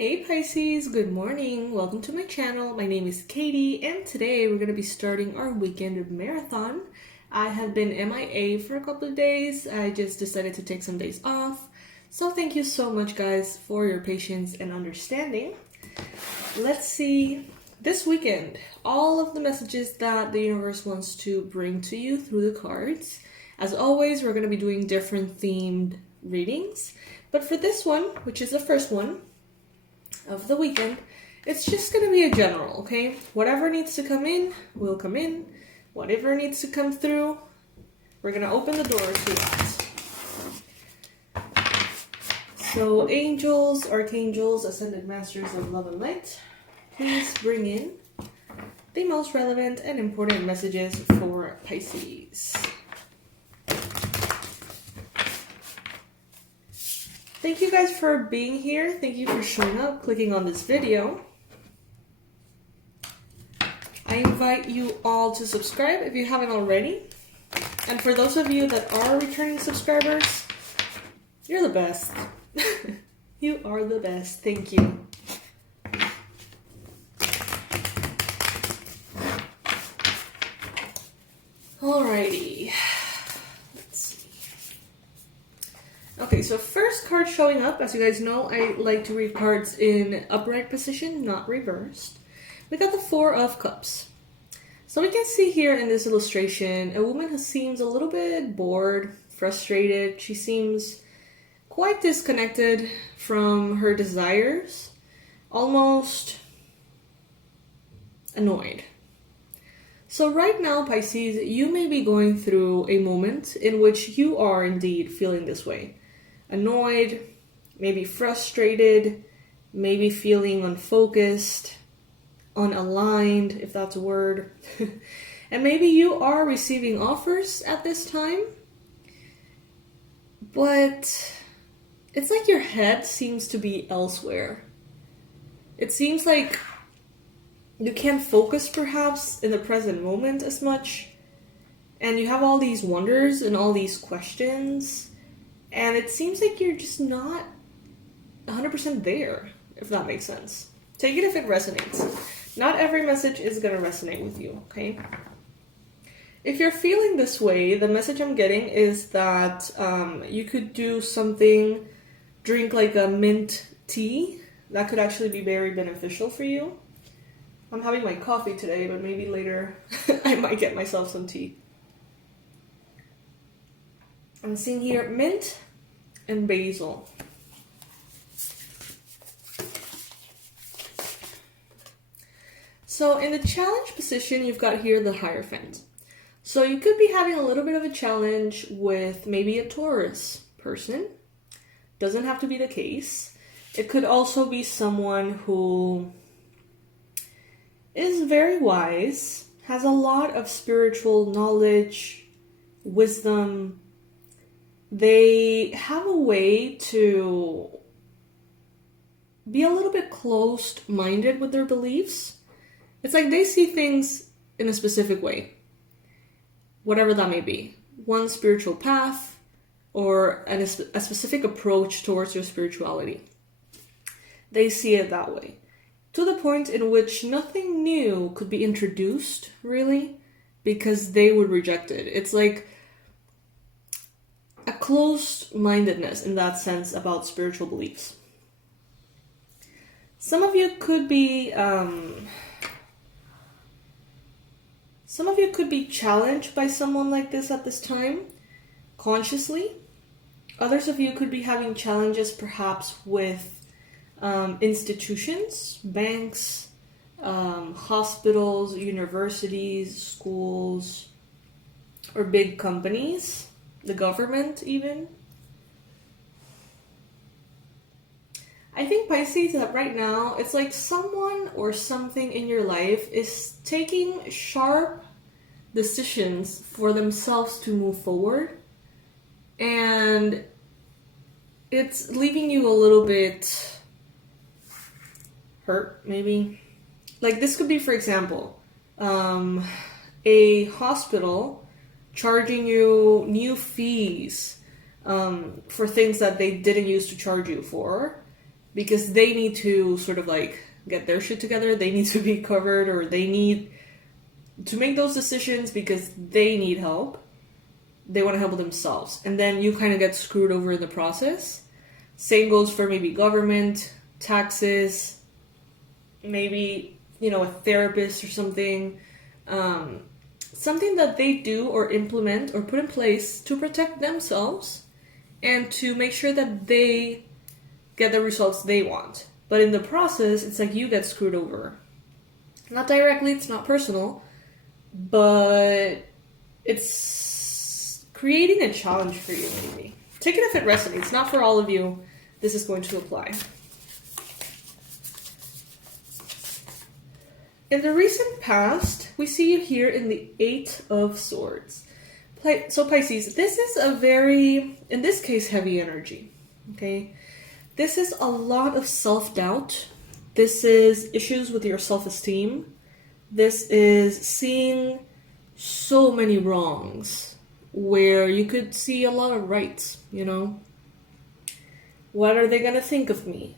Hey Pisces, good morning. Welcome to my channel. My name is Katie and today we're going to be starting our weekend marathon. I have been MIA for a couple of days. I just decided to take some days off. So thank you so much guys for your patience and understanding. Let's see this weekend, all of the messages that the universe wants to bring to you through the cards. As always, we're going to be doing different themed readings. But for this one, which is the first one of the weekend, it's just going to be a general, okay? Whatever needs to come in will come in. Whatever needs to come through, we're going to open the doors to that. So angels, archangels, ascended masters of love and light, please bring in the most relevant and important messages for Pisces. Thank you guys for being here. Thank you for showing up, clicking on this video. I invite you all to subscribe if you haven't already. And for those of you that are returning subscribers, you're the best. You are the best. Thank you. Alrighty. Okay, so first card showing up, as you guys know, I like to read cards in upright position, not reversed. We got the Four of Cups. So we can see here in this illustration, a woman who seems a little bit bored, frustrated. She seems quite disconnected from her desires, almost annoyed. So right now, Pisces, you may be going through a moment in which you are indeed feeling this way. Annoyed, maybe frustrated, maybe feeling unfocused, unaligned, if that's a word. And maybe you are receiving offers at this time, but it's like your head seems to be elsewhere. It seems like you can't focus perhaps in the present moment as much, and you have all these wonders and all these questions. And it seems like you're just not 100% there, if that makes sense. Take it if it resonates. Not every message is going to resonate with you, okay? If you're feeling this way, the message I'm getting is that you could do something, drink like a mint tea. That could actually be very beneficial for you. I'm having my coffee today, but maybe later I might get myself some tea. I'm seeing here mint and basil. So in the challenge position, you've got here the Hierophant. So you could be having a little bit of a challenge with maybe a Taurus person. Doesn't have to be the case. It could also be someone who is very wise, has a lot of spiritual knowledge, wisdom. They have a way to be a little bit closed-minded with their beliefs. It's like they see things in a specific way, whatever that may be. One spiritual path or a specific approach towards your spirituality. They see it that way. To the point in which nothing new could be introduced, really, because they would reject it. It's like a closed-mindedness in that sense about spiritual beliefs. Some of you could be challenged by someone like this at this time, consciously. Others of you could be having challenges perhaps with institutions, banks, hospitals, universities, schools, or big companies. The government, even. I think, Pisces, that right now, it's like someone or something in your life is taking sharp decisions for themselves to move forward. And it's leaving you a little bit hurt, maybe. Like this could be, for example, a hospital charging you new fees for things that they didn't used to charge you for, because they need to sort of like get their shit together. They need to be covered, or they need to make those decisions because they need help. They want to help themselves. And then you kind of get screwed over in the process. Same goes for maybe government, taxes, maybe, you know, a therapist or something. Something that they do or implement or put in place to protect themselves and to make sure that they get the results they want. But in the process, it's like you get screwed over. Not directly, it's not personal, but it's creating a challenge for you, maybe. Take it if it resonates. Not for all of you. This is going to apply. In the recent past, we see you here in the 8 of Swords. So Pisces, this is a very, in this case, heavy energy. Okay? This is a lot of self-doubt. This is issues with your self-esteem. This is seeing so many wrongs where you could see a lot of rights, you know? What are they going to think of me?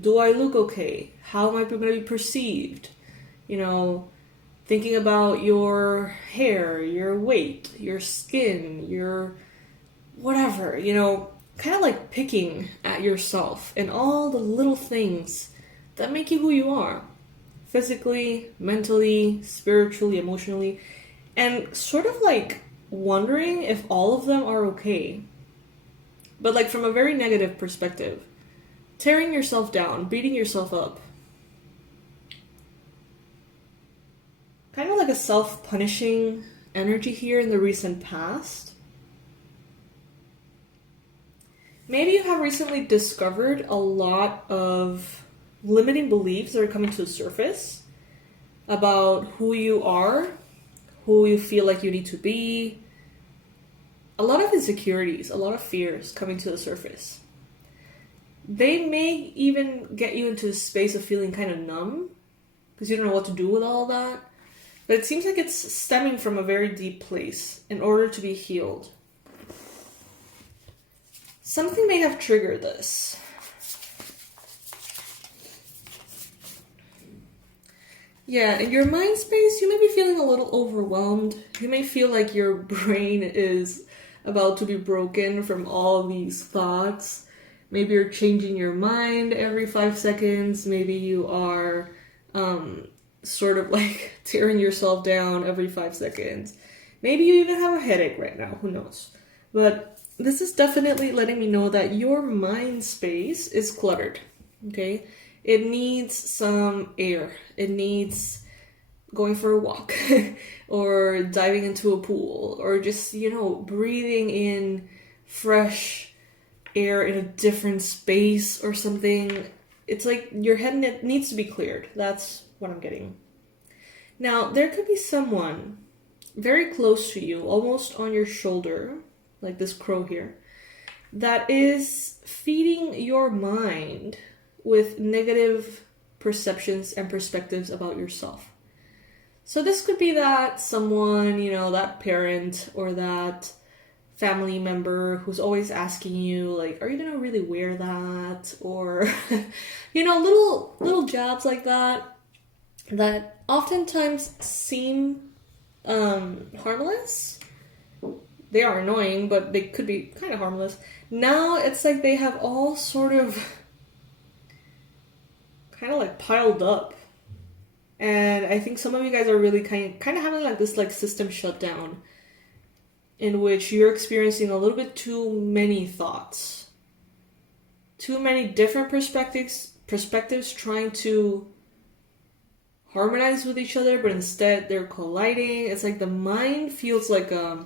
Do I look okay? How am I going to be perceived? You know, thinking about your hair, your weight, your skin, your whatever, you know, kind of like picking at yourself and all the little things that make you who you are. Physically, mentally, spiritually, emotionally, and sort of like wondering if all of them are okay. But like from a very negative perspective. Tearing yourself down, beating yourself up. Kind of like a self-punishing energy here in the recent past. Maybe you have recently discovered a lot of limiting beliefs that are coming to the surface about who you are, who you feel like you need to be. A lot of insecurities, a lot of fears coming to the surface. They may even get you into the space of feeling kind of numb because you don't know what to do with all that. But it seems like it's stemming from a very deep place in order to be healed. Something may have triggered this. Yeah, in your mind space, you may be feeling a little overwhelmed. You may feel like your brain is about to be broken from all these thoughts. Maybe you're changing your mind every 5 seconds. Maybe you are sort of like tearing yourself down every 5 seconds. Maybe you even have a headache right now. Who knows? But this is definitely letting me know that your mind space is cluttered. Okay? It needs some air. It needs going for a walk or diving into a pool or just, you know, breathing in fresh air in a different space or something. It's like your head needs to be cleared. That's what I'm getting. Now, there could be someone very close to you, almost on your shoulder, like this crow here, that is feeding your mind with negative perceptions and perspectives about yourself. So this could be that someone, you know, that parent or that family member who's always asking you, like, are you gonna really wear that? Or, you know, little jabs like that oftentimes seem harmless. They are annoying, but they could be kind of harmless. Now it's like they have all sort of kind of like piled up. And I think some of you guys are really kind of having like this like system shutdown in which you're experiencing a little bit too many thoughts. Too many different perspectives trying to harmonize with each other, but instead they're colliding. It's like the mind feels like a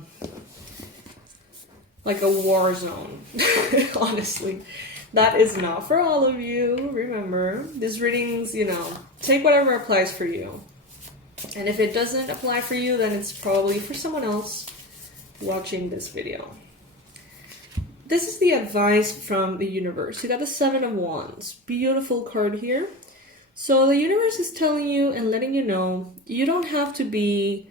war zone. Honestly. That is not for all of you. Remember, these readings, you know, take whatever applies for you. And if it doesn't apply for you, then it's probably for someone else watching this video. This is the advice from the universe. You got the 7 of Wands. Beautiful card here. So the universe is telling you and letting you know you don't have to be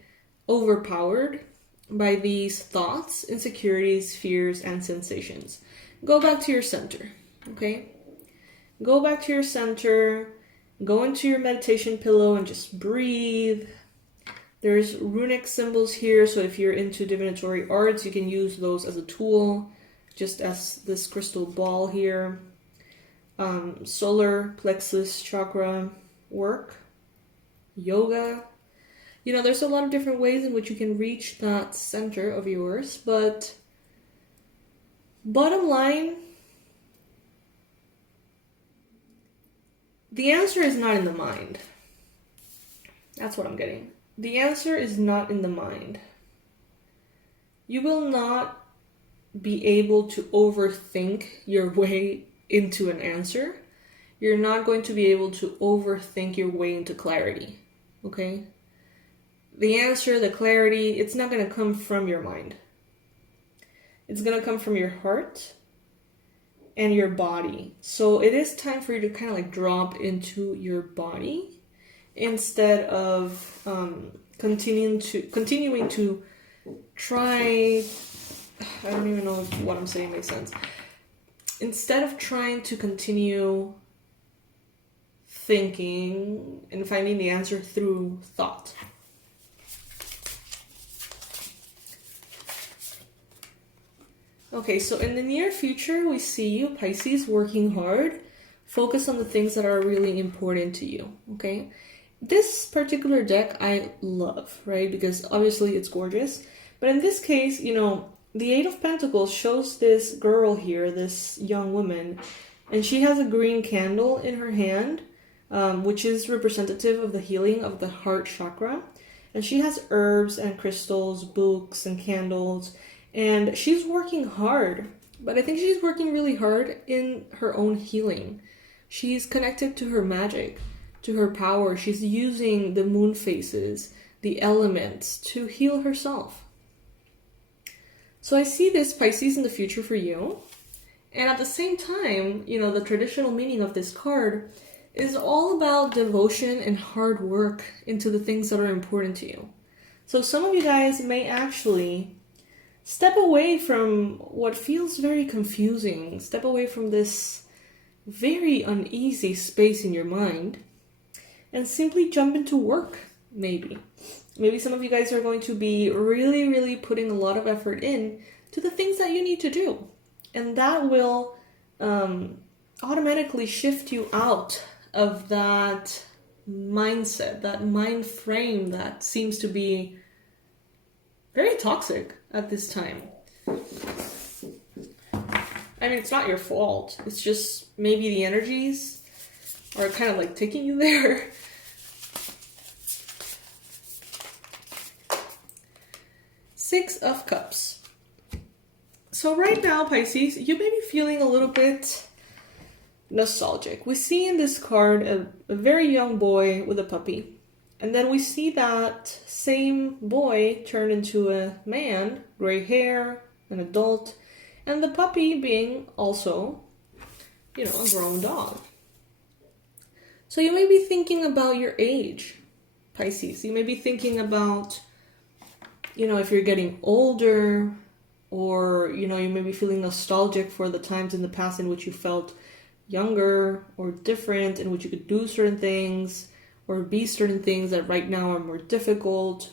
overpowered by these thoughts, insecurities, fears, and sensations. Go back to your center. Okay? go back to your center, go into your meditation pillow and just breathe. There's runic symbols here, so if you're into divinatory arts, you can use those as a tool, just as this crystal ball here. Solar plexus chakra work, yoga. You know, there's a lot of different ways in which you can reach that center of yours, but bottom line, the answer is not in the mind. That's what I'm getting. The answer is not in the mind. You will not be able to overthink your way into an answer. You're not going to be able to overthink your way into clarity, okay? The answer, the clarity, it's not going to come from your mind. It's going to come from your heart and your body. So it is time for you to kind of like drop into your body instead of continuing to try. I don't even know if what I'm saying makes sense. Instead of trying to continue thinking and finding the answer through thought. Okay, so in the near future, we see you, Pisces, working hard. Focus on the things that are really important to you, okay? This particular deck I love, right? Because obviously it's gorgeous. But in this case, you know, the Eight of Pentacles shows this girl here, this young woman, and she has a green candle in her hand, which is representative of the healing of the heart chakra. And she has herbs and crystals, books and candles, and she's working hard. But I think she's working really hard in her own healing. She's connected to her magic, to her power. She's using the moon phases, the elements, to heal herself. So I see this, Pisces, in the future for you. And at the same time, you know, the traditional meaning of this card is all about devotion and hard work into the things that are important to you. So some of you guys may actually step away from what feels very confusing, step away from this very uneasy space in your mind, and simply jump into work, maybe. Maybe some of you guys are going to be really, really putting a lot of effort in to the things that you need to do. And that will automatically shift you out of that mindset, that mind frame that seems to be very toxic at this time. I mean, it's not your fault. It's just maybe the energies are kind of like taking you there. Six of Cups. So right now, Pisces, you may be feeling a little bit nostalgic. We see in this card a very young boy with a puppy. And then we see that same boy turn into a man, gray hair, an adult, and the puppy being also, you know, a grown dog. So you may be thinking about your age, Pisces. You may be thinking about, you know, if you're getting older, or, you know, you may be feeling nostalgic for the times in the past in which you felt younger or different, in which you could do certain things or be certain things that right now are more difficult.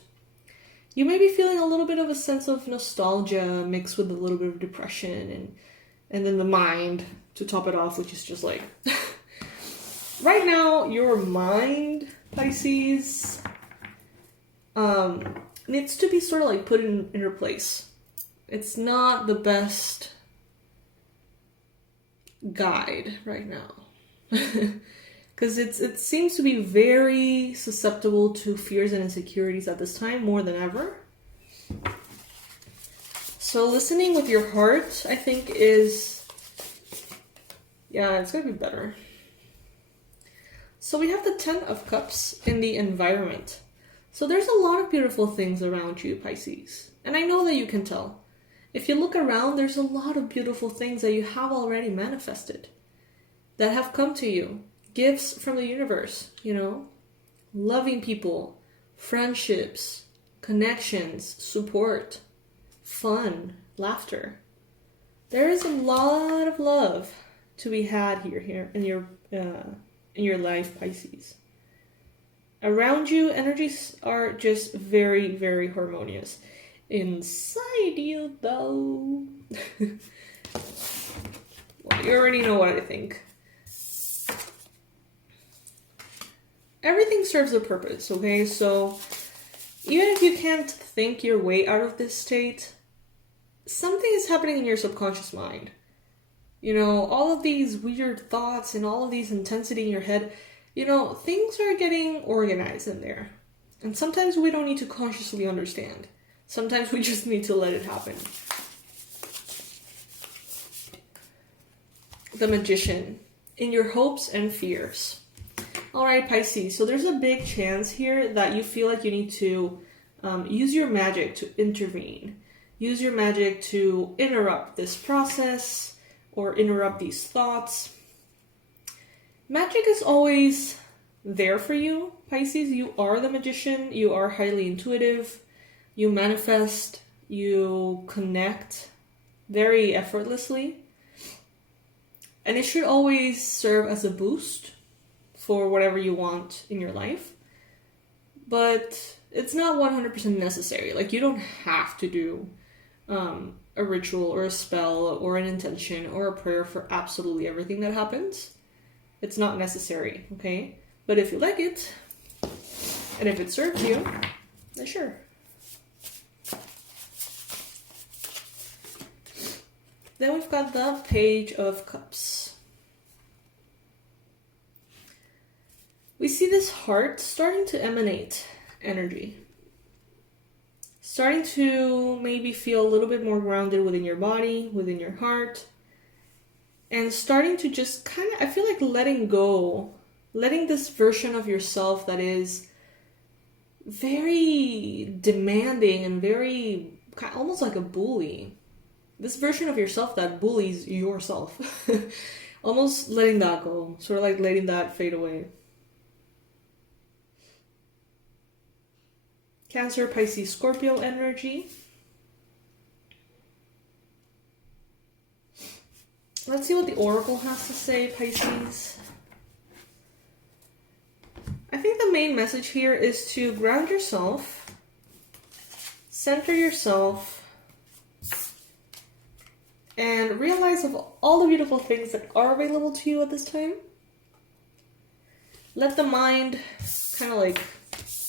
You may be feeling a little bit of a sense of nostalgia mixed with a little bit of depression and then the mind to top it off, which is just like right now your mind, Pisces, needs to be sort of like put in her place. It's not the best guide right now. Because it seems to be very susceptible to fears and insecurities at this time, more than ever. So listening with your heart, I think, is... yeah, it's going to be better. So we have the Ten of Cups in the environment. So there's a lot of beautiful things around you, Pisces. And I know that you can tell. If you look around, there's a lot of beautiful things that you have already manifested, that have come to you. Gifts from the universe, you know, loving people, friendships, connections, support, fun, laughter. There is a lot of love to be had here in your in your life, Pisces. Around you, energies are just very, very harmonious. Inside you, though, well, you already know what I think. Everything serves a purpose, okay? So even if you can't think your way out of this state, something is happening in your subconscious mind. You know, all of these weird thoughts and all of these intensity in your head, you know, things are getting organized in there. And sometimes we don't need to consciously understand. Sometimes we just need to let it happen. The Magician, in your hopes and fears. All right, Pisces, so there's a big chance here that you feel like you need to use your magic to intervene. Use your magic to interrupt this process or interrupt these thoughts. Magic is always there for you, Pisces. You are the magician. You are highly intuitive. You manifest. You connect very effortlessly. And it should always serve as a boost for whatever you want in your life. But it's not 100% necessary. Like, you don't have to do a ritual or a spell or an intention or a prayer for absolutely everything that happens. It's not necessary, okay? But if you like it, and if it serves you, then sure. Then we've got the Page of Cups. We see this heart starting to emanate energy. Starting to maybe feel a little bit more grounded within your body, within your heart. And starting to just kind of, I feel like letting go, letting this version of yourself that is very demanding and very, almost like a bully. This version of yourself that bullies yourself. Almost letting that go, sort of like letting that fade away. Cancer, Pisces, Scorpio energy. Let's see what the Oracle has to say, Pisces. I think the main message here is to ground yourself, center yourself, and realize of all the beautiful things that are available to you at this time. Let the mind kind of like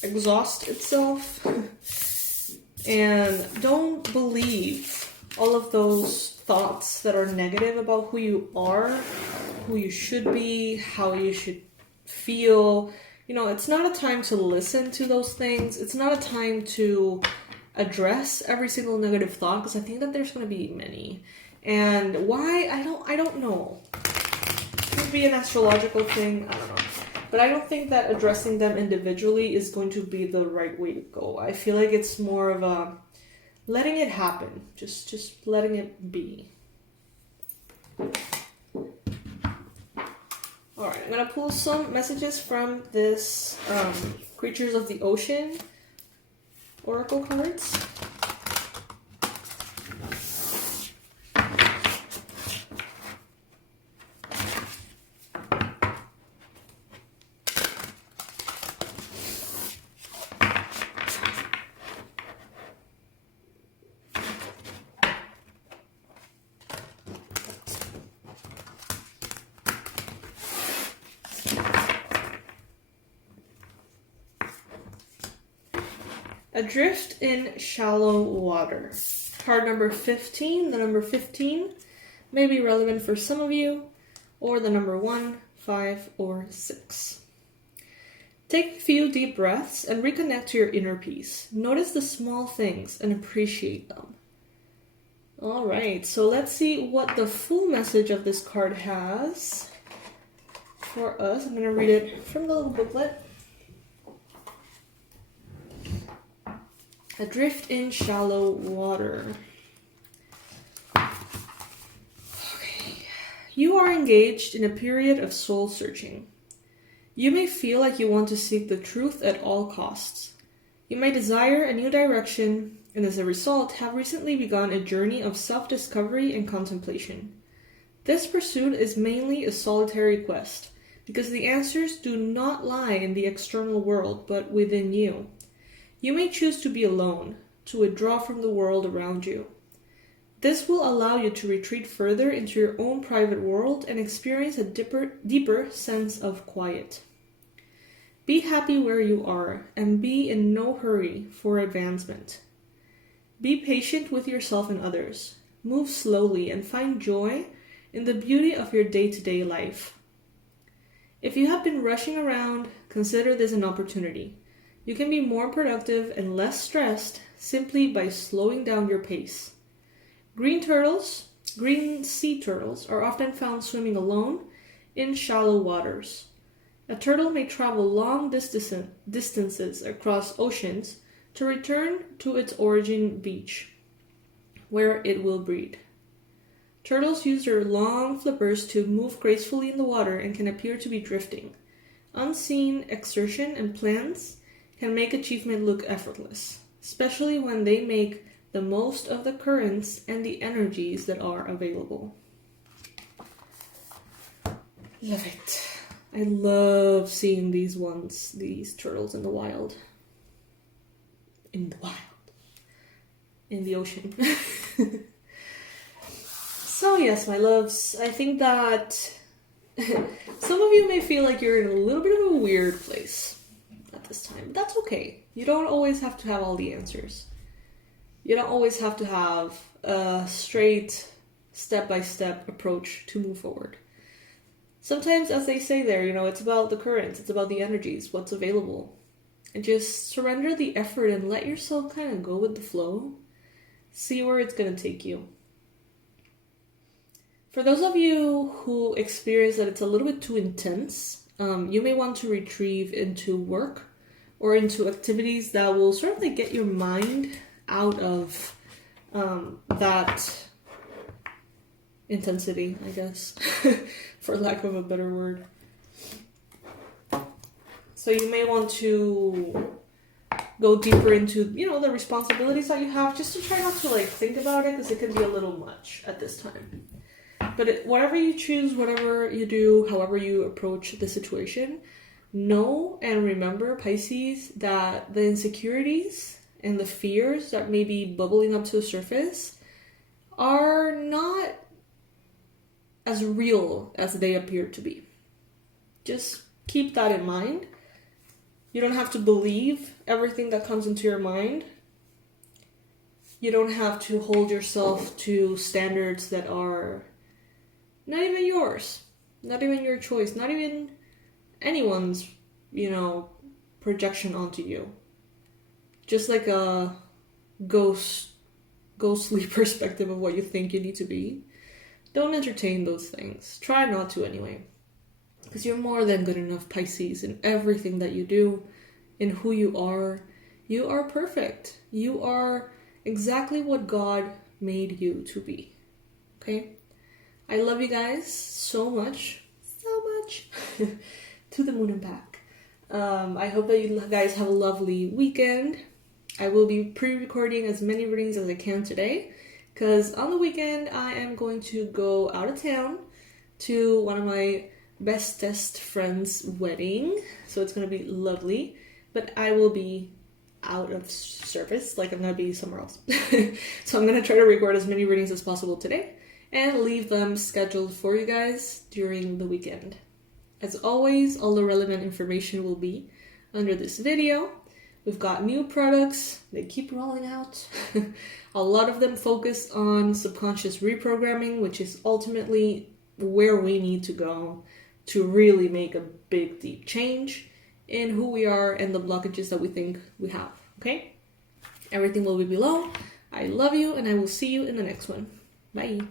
exhaust itself and don't believe all of those thoughts that are negative about who you are, who you should be, how you should feel. You know, it's not a time to listen to those things. It's not a time to address every single negative thought, because I think that there's going to be many. And why? I don't know. It could be an astrological thing. I don't know. But I don't think that addressing them individually is going to be the right way to go. I feel like it's more of a letting it happen. Just letting it be. Alright, I'm going to pull some messages from this Creatures of the Ocean Oracle cards. Adrift in shallow water. Card number 15. The number 15 may be relevant for some of you, or the number 1, 5, or 6. Take a few deep breaths and reconnect to your inner peace. Notice the small things and appreciate them. Alright, so let's see what the full message of this card has for us. I'm going to read it from the little booklet. Adrift in shallow water. Okay. You are engaged in a period of soul searching. You may feel like you want to seek the truth at all costs. You may desire a new direction, and as a result, have recently begun a journey of self-discovery and contemplation. This pursuit is mainly a solitary quest, because the answers do not lie in the external world, but within you. You may choose to be alone, to withdraw from the world around you. This will allow you to retreat further into your own private world and experience a deeper sense of quiet. Be happy where you are and be in no hurry for advancement. Be patient with yourself and others. Move slowly and find joy in the beauty of your day-to-day life. If you have been rushing around, consider this an opportunity. You can be more productive and less stressed simply by slowing down your pace. Green sea turtles, are often found swimming alone in shallow waters. A turtle may travel long distances across oceans to return to its origin beach, where it will breed. Turtles use their long flippers to move gracefully in the water and can appear to be drifting. Unseen exertion and plans can make achievement look effortless, especially when they make the most of the currents and the energies that are available. Love it. I love seeing these turtles in the wild. In the ocean. So yes, my loves, I think that some of you may feel like you're in a little bit of a weird place at this time. That's okay. You don't always have to have all the answers. You don't always have to have a straight, step-by-step approach to move forward. Sometimes, as they say there, it's about the currents, it's about the energies, what's available. And just surrender the effort and let yourself kind of go with the flow. See where it's going to take you. For those of you who experience that it's a little bit too intense, you may want to retrieve into work or into activities that will sort of like get your mind out of that intensity, I guess, for lack of a better word. So you may want to go deeper into, the responsibilities that you have, just to try not to think about it, because it can be a little much at this time. But whatever you choose, whatever you do, however you approach the situation, know and remember, Pisces, that the insecurities and the fears that may be bubbling up to the surface are not as real as they appear to be. Just keep that in mind. You don't have to believe everything that comes into your mind. You don't have to hold yourself to standards that are not even yours, not even your choice, not even anyone's, projection onto you. Just like a ghostly perspective of what you think you need to be. Don't entertain those things. Try not to anyway. Because you're more than good enough, Pisces, in everything that you do, in who you are. You are perfect. You are exactly what God made you to be. Okay? I love you guys so much. To the moon and back. I hope that you guys have a lovely weekend. I will be pre-recording as many readings as I can today, because on the weekend I am going to go out of town to one of my bestest friend's wedding, so it's going to be lovely, but I will be out of service, I'm going to be somewhere else. So I'm going to try to record as many readings as possible today and leave them scheduled for you guys during the weekend. As always, all the relevant information will be under this video. We've got new products, they keep rolling out. A lot of them focus on subconscious reprogramming, which is ultimately where we need to go to really make a big, deep change in who we are and the blockages that we think we have, okay? Everything will be below. I love you, and I will see you in the next one. Bye.